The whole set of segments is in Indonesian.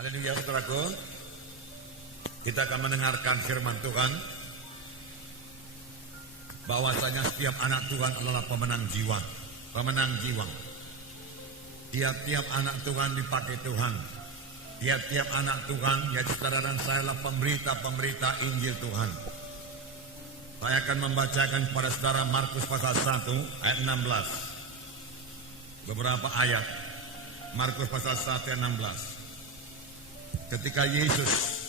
Haleluya, saudaraku. Kita akan mendengarkan firman Tuhan bahwasanya setiap anak Tuhan adalah pemenang jiwa. Pemenang jiwa. Tiap-tiap anak Tuhan dipakai Tuhan. Tiap-tiap anak Tuhan, ya saudara dan saya adalah pemberita-pemberita Injil Tuhan. Saya akan membacakan kepada saudara Markus pasal 1 ayat 16. Beberapa ayat. Markus pasal 1 ayat 16. Ketika Yesus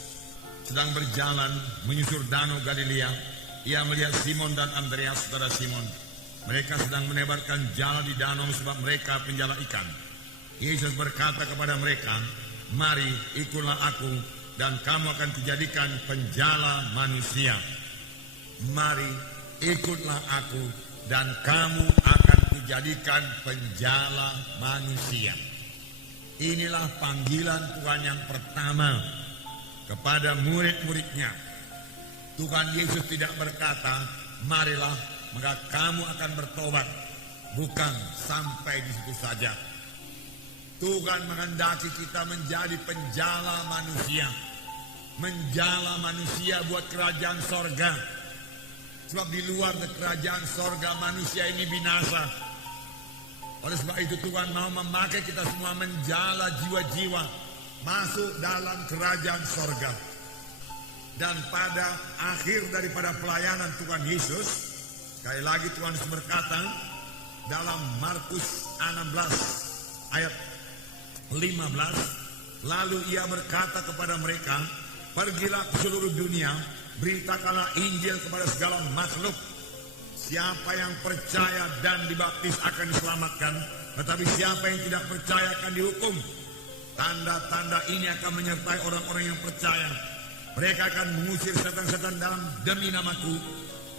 sedang berjalan menyusur danau Galilea, ia melihat Simon dan Andreas, saudara Simon. Mereka sedang menebarkan jala di danau sebab mereka penjala ikan. Yesus berkata kepada mereka, "Mari ikutlah aku dan kamu akan kujadikan penjala manusia." Mari ikutlah aku dan kamu akan kujadikan penjala manusia. Inilah panggilan Tuhan yang pertama kepada murid-muridnya. Tuhan Yesus tidak berkata, "Marilah, maka kamu akan bertobat." Bukan sampai di situ saja. Tuhan menghendaki kita menjadi penjala manusia. Menjala manusia buat kerajaan sorga. Sebab di luar kerajaan sorga manusia ini binasa. Oleh sebab itu Tuhan mau memakai kita semua menjala jiwa-jiwa masuk dalam kerajaan sorga. Dan pada akhir daripada pelayanan Tuhan Yesus, sekali lagi Tuhan Yesus berkata dalam Markus 16 ayat 15, lalu ia berkata kepada mereka, "Pergilah ke seluruh dunia, beritakanlah Injil kepada segala makhluk. Siapa yang percaya dan dibaptis akan diselamatkan, tetapi siapa yang tidak percaya akan dihukum. Tanda-tanda ini akan menyertai orang-orang yang percaya. Mereka akan mengusir setan-setan dalam demi namaku.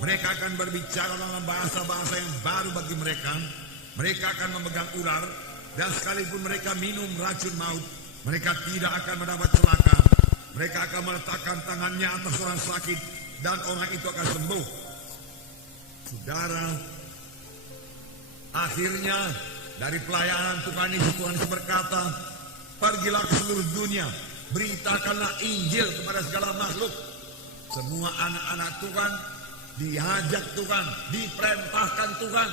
Mereka akan berbicara dalam bahasa-bahasa yang baru bagi mereka. Mereka akan memegang ular, dan sekalipun mereka minum racun maut, mereka tidak akan mendapat celaka. Mereka akan meletakkan tangannya atas orang sakit, dan orang itu akan sembuh." Saudara, akhirnya dari pelayanan Tuhan Yesus berkata, "Pergilah ke seluruh dunia, beritakanlah Injil kepada segala makhluk." Semua anak-anak Tuhan diajak Tuhan, diperintahkan Tuhan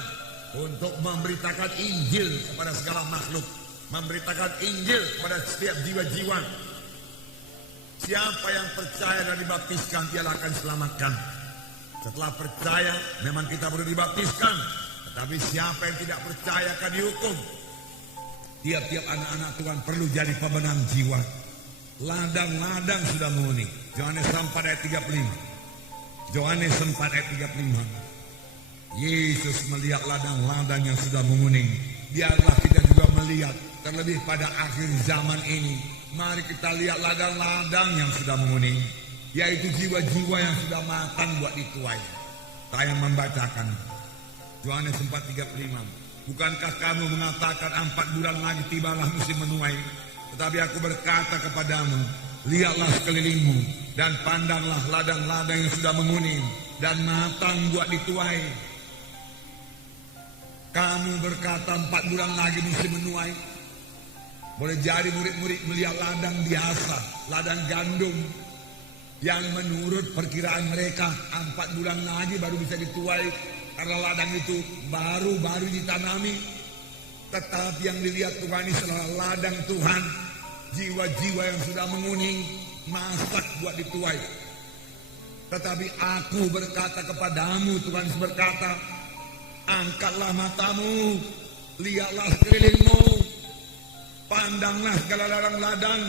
untuk memberitakan Injil kepada segala makhluk, memberitakan Injil kepada setiap jiwa-jiwa. Siapa yang percaya dan dibaptiskan, dialah akan diselamatkan. Setelah percaya, memang kita perlu dibaptiskan. Tetapi siapa yang tidak percaya akan dihukum. Tiap-tiap anak-anak Tuhan perlu jadi pemenang jiwa. Ladang-ladang sudah menguning. Yohanes 4 ayat 35. Yohanes 4 ayat 35. Yesus melihat ladang-ladang yang sudah menguning. Biarlah kita juga melihat, terlebih pada akhir zaman ini. Mari kita lihat ladang-ladang yang sudah menguning, yaitu jiwa-jiwa yang sudah matang buat dituai. Saya membacakan Yohanes 4:35. "Bukankah kamu mengatakan 4 bulan lagi tibalah musim menuai? Tetapi aku berkata kepadamu, lihatlah sekelilingmu dan pandanglah ladang-ladang yang sudah menguning dan matang buat dituai." Kamu berkata 4 bulan lagi musim menuai. Boleh jadi murid-murid melihat ladang biasa, ladang gandum, yang menurut perkiraan mereka 4 bulan lagi baru bisa dituai karena ladang itu baru ditanami. Tetapi yang dilihat Tuhan ini adalah ladang Tuhan, jiwa-jiwa yang sudah menguning, masak buat dituai. Tetapi aku berkata kepadamu, Tuhan Yesus berkata, angkatlah matamu, lihatlah sekelilingmu, pandanglah segala ladang-ladang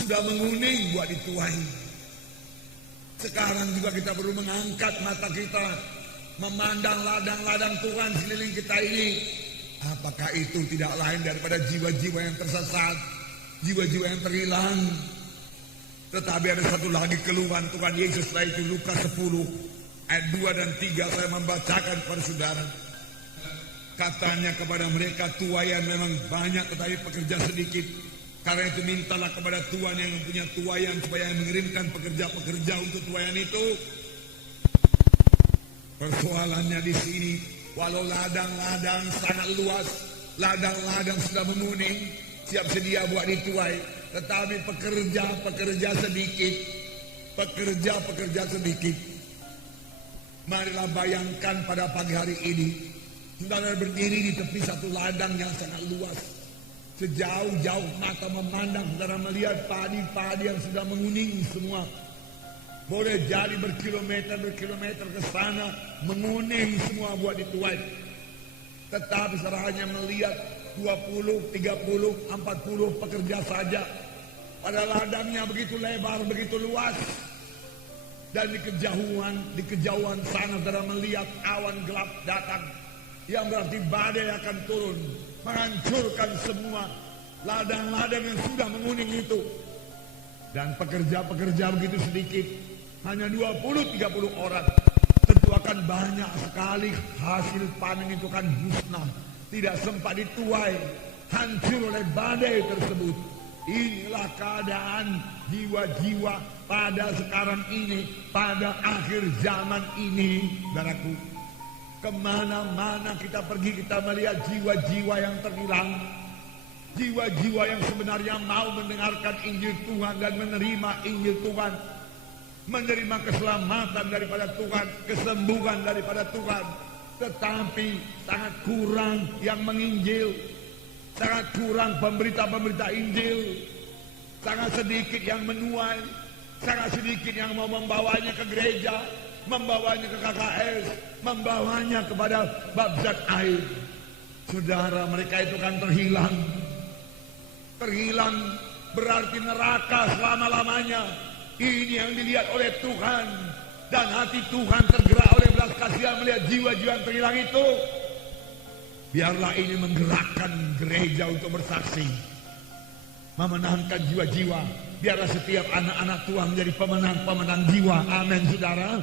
sudah menguning buat dituai. Sekarang juga kita perlu mengangkat mata kita, memandang ladang-ladang Tuhan sekeliling kita ini. Apakah itu tidak lain daripada jiwa-jiwa yang tersesat, jiwa-jiwa yang terhilang? Tetapi ada satu lagi keluhan Tuhan Yesus, yaitu Lukas 10 ayat 2 dan 3. Saya membacakan kepada saudara. Katanya kepada mereka, tuaian memang banyak tetapi pekerja sedikit. Karena itu mintalah kepada Tuhan yang mempunyai tuaian supaya mengirimkan pekerja-pekerja untuk tuaian itu. Persoalannya di sini, walau ladang-ladang sangat luas, ladang-ladang sudah menguning, siap sedia buat dituai, Tetapi pekerja sedikit. Pekerja sedikit. Marilah bayangkan pada pagi hari ini, saudara berdiri di tepi satu ladang yang sangat luas. Sejauh-jauh mata memandang, saudara melihat padi-padi yang sudah menguning semua. Boleh jadi berkilometer ke sana, menguning semua buat dituai. Tetapi saudara hanya melihat 20, 30, 40 pekerja saja. Pada ladangnya begitu lebar, begitu luas. Dan di kejauhan sana saudara melihat awan gelap datang. Yang berarti badai akan turun, menghancurkan semua ladang-ladang yang sudah menguning itu. Dan pekerja begitu sedikit, hanya 20-30 orang. Tentu akan banyak sekali hasil panen itu kan musnah, tidak sempat dituai, hancur oleh badai tersebut. Inilah keadaan jiwa-jiwa pada sekarang ini, pada akhir zaman ini, saudaraku. Kemana-mana kita pergi, kita melihat jiwa-jiwa yang terhilang, jiwa-jiwa yang sebenarnya mau mendengarkan Injil Tuhan dan menerima Injil Tuhan, menerima keselamatan daripada Tuhan, kesembuhan daripada Tuhan. Tetapi sangat kurang yang menginjil, sangat kurang pemberita-pemberita Injil, sangat sedikit yang menuai, sangat sedikit yang mau membawanya ke gereja, membawanya ke KKS, membawanya kepada baptisan air. Saudara, mereka itu kan terhilang. Terhilang berarti neraka selama-lamanya. Ini yang dilihat oleh Tuhan. Dan hati Tuhan tergerak oleh belas kasihan melihat jiwa-jiwa yang terhilang itu. Biarlah ini menggerakkan gereja untuk bersaksi, memenangkan jiwa-jiwa. Biarlah setiap anak-anak Tuhan menjadi pemenang-pemenang jiwa. Amin, saudara.